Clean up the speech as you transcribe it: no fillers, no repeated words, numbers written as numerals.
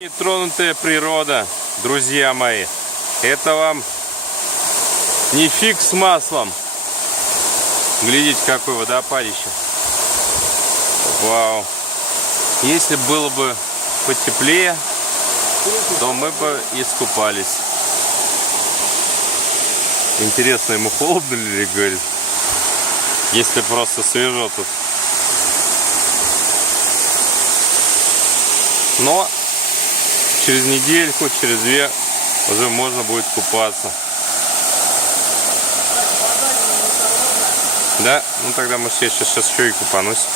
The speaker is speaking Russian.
Нетронутая природа, друзья мои. Это вам не фиг с маслом. Глядите, какой водопадище. Вау. Если было бы потеплее, то мы бы искупались. Интересно, ему холодно ли, говорит? Если просто свежо тут. Но через недельку, через две уже можно будет купаться. Да? Ну тогда мы сейчас еще и купанусь.